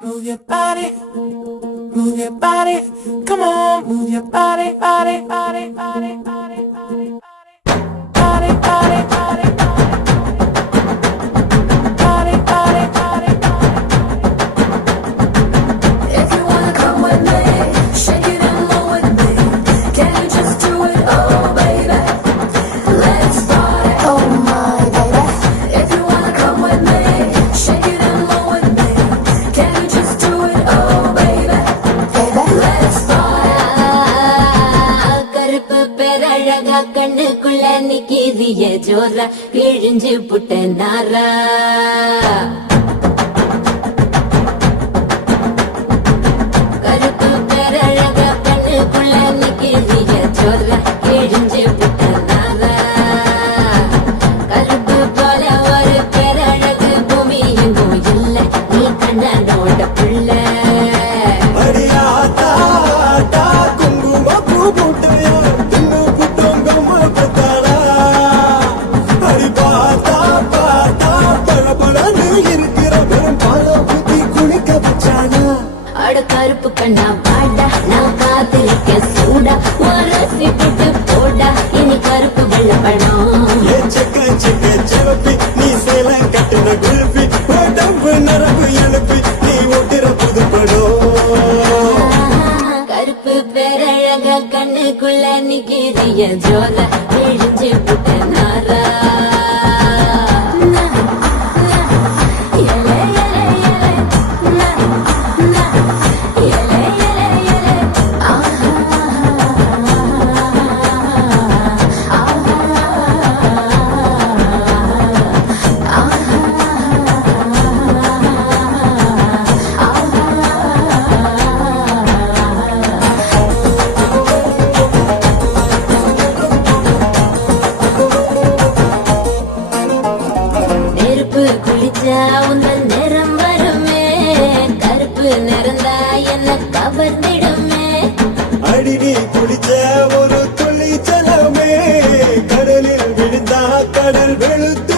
Move your body, move your body. Come on, move your body, body, body, body, body, body, body, body, body, body. கண்ணுக்குள்ள நிக்கிறிய ஜோரா கிழிஞ்சு புட்ட நாரா கருப்பு பேரழக கண்ணுக்குள்ள நிக்கிறிய ஜோரா கிழிஞ்சு புட்ட நாரா கருப்பு போல ஒரு பேரழகு பூமி எங்கும் இல்ல நீ கண்ணனோட புள்ள கருப்பு கண்ணா பாடா நான் காத்திருக்க சூடா ஒரு சிட்டு போடா இனி கருப்பு வெள்ள படம் நீ சேல கட்டுன குல்பி உடம்பு நரம்பு எழுப்பி நீ ஓட்டுற புது படம் கருப்பு பேரழக கண்ணுக்குள்ள நிக்கிறிய ஜோல கிழிஞ்சு புட்ட நாரா நிறம் வருமே கருப்பு நிறந்தா என்ன கவர்ந்திடுமே அடினி குளிச்ச ஒரு துளி ஜலமே கடலில் விழுந்தா கடல் வெளுத்து